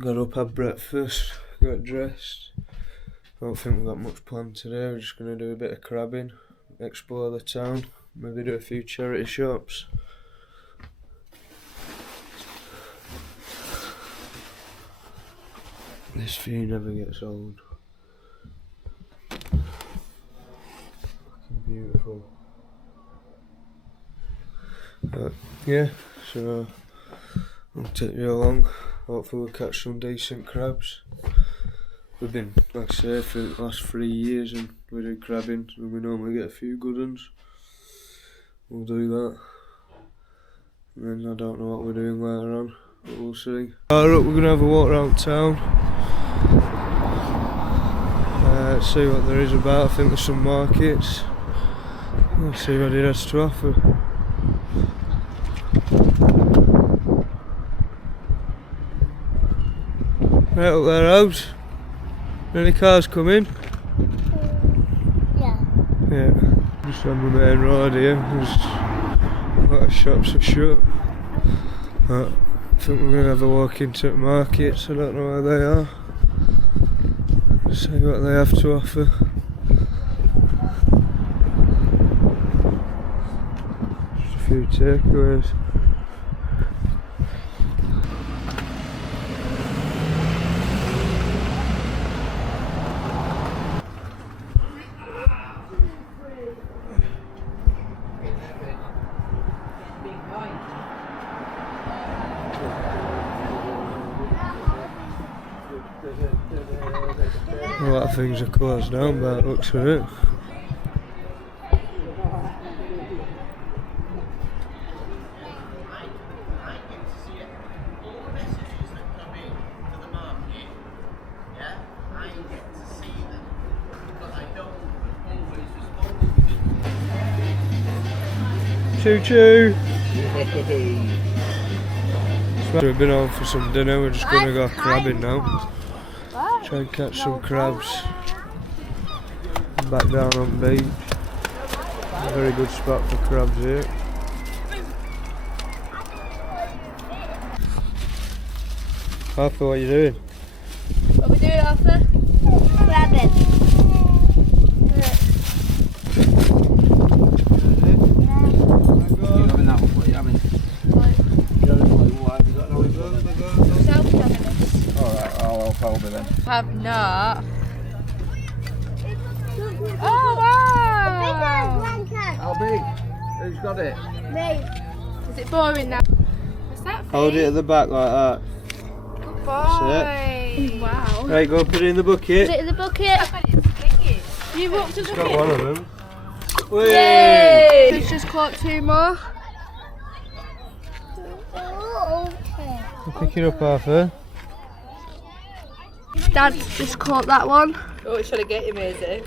Got up, had breakfast, got dressed. Don't think we've got much planned today. We're just going to do a bit of crabbing, explore the town, maybe do a few charity shops. This view never gets old. Fucking beautiful. Yeah, so I'll take you along. Hopefully we'll catch some decent crabs. We've been, like I say, for the last 3 years and we do crabbing and we normally get a few good ones. We'll do that. And then I don't know what we're doing later on, but we'll see. Alright, we're going to have a walk around town. See what there is about. I think there's some markets. Let's see what it has to offer. Right up there, house. Any cars coming? Yeah. Yeah. Just on the main road here. There's a lot of shops are shut. I think we're going to have a walk into the markets. I don't know where they are. See what they have to offer. Just a few takeaways. A lot of things are closed down by the looks of it. Choo choo! We've been on for some dinner, we're just going to go crabbing now. Try and catch some crabs. Back down on the beach. A very good spot for crabs here. Arthur, what are you doing? What are we doing, Arthur? Crabbing. Have not. Oh wow! How big? Who's got it? Me. Is it boring now? What's that? Hold it at the back like that. Good boy. Wow. Right, go put it in the bucket. Put it in the bucket. You walked to the Got one of them. Yay! We've just caught 2 more. Oh, okay. Pick it up, Arthur. Dad just caught that one. Oh, it's trying to get you, Maisie.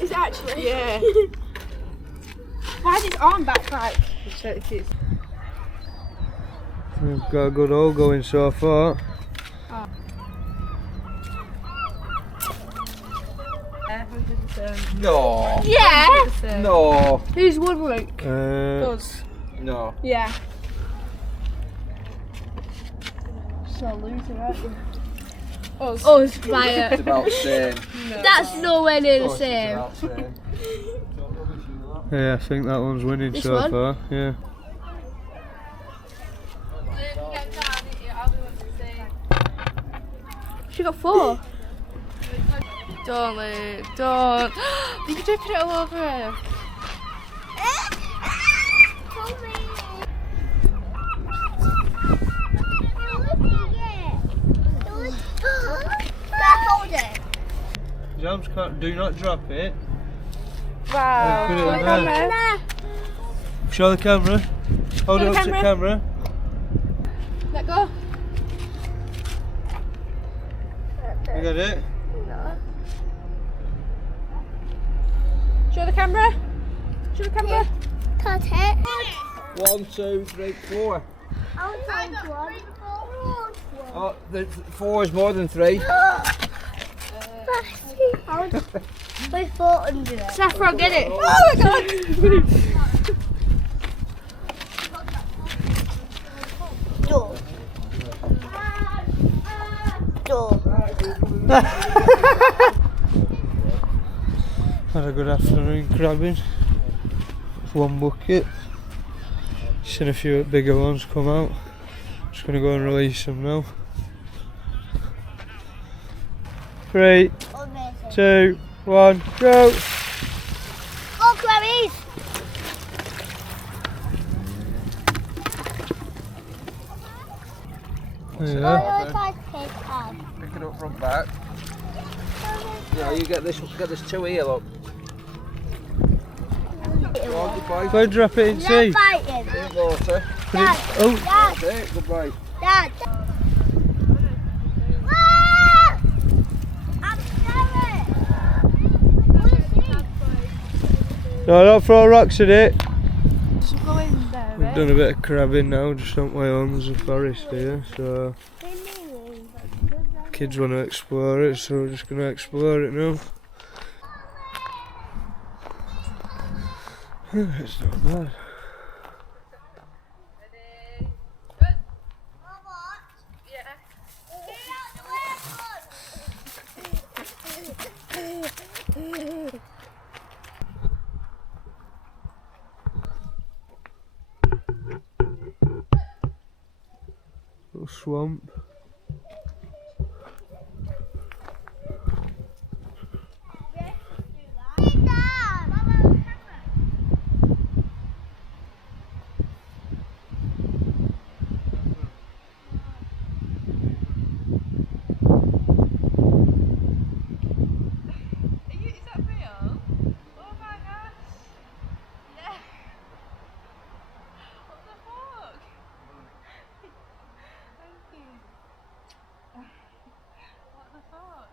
Is it actually? Yeah. Why is his arm back like? We've got a good haul going so far. Yeah, 100%. No. Yeah. 100%. No. Who's won, Luke? Us. No. Yeah. So loser, aren't you? Us. Us, by It's about the same. No. That's nowhere near the It's same. about the same. Yeah, I think that one's winning This so one? far. Yeah. She got 4. Don't, Luke. Don't. You can do put it all over her. Jams can't, do not drop it. Wow. Put it in there. Show the camera. Hold it up to the camera. Let go. You got it? Show the camera. Show the camera. Cut it. 1, 2, 3, 4. Oh, the 4 is more than 3. There's 4 under it. Saffron, get it. Oh my god. door. Had a good afternoon crabbing. One bucket. Seen a few bigger ones come out. Just gonna go and release them now. 3, 2, 1, go! Go, crabbies! There you Oh, go. you're trying to pick up. Pick it up from back. Yeah, you get this two here, look. Go on, good boy. Go and drop it in Not sea. biting. In water. Dad, Oh, Dad, That's it, good boy. Dad. Ah! I'm scared. What is it? no, don't throw rocks at it. Should go in there, We've done a bit of crabbing now, just on my own. There's a forest here, so kids want to explore it, so we're just going to explore it now. It's not bad. Little swamp. Is that real? Oh my gosh. Yeah. What the fuck? Thank you. What the fuck?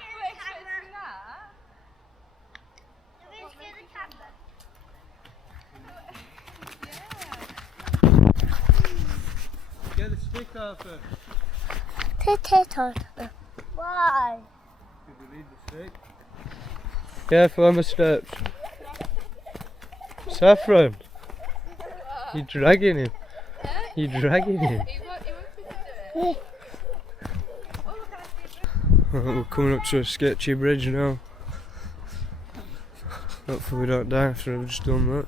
You were expecting that? Get the stick off it. Why? Did you leave the stick? Careful on the steps. Saffron! You're dragging him. You're dragging him. He wants me to do it. We're coming up to a sketchy bridge now. Hopefully we don't die after I've just done that.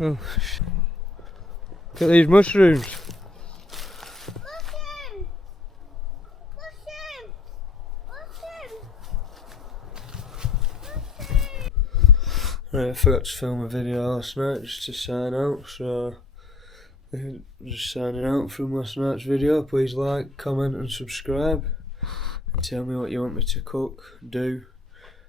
Oh shit. Look at these mushrooms. Right, I forgot to film a video last night just to sign out, so just signing out from last night's video. Please like, comment and subscribe and tell me what you want me to cook, do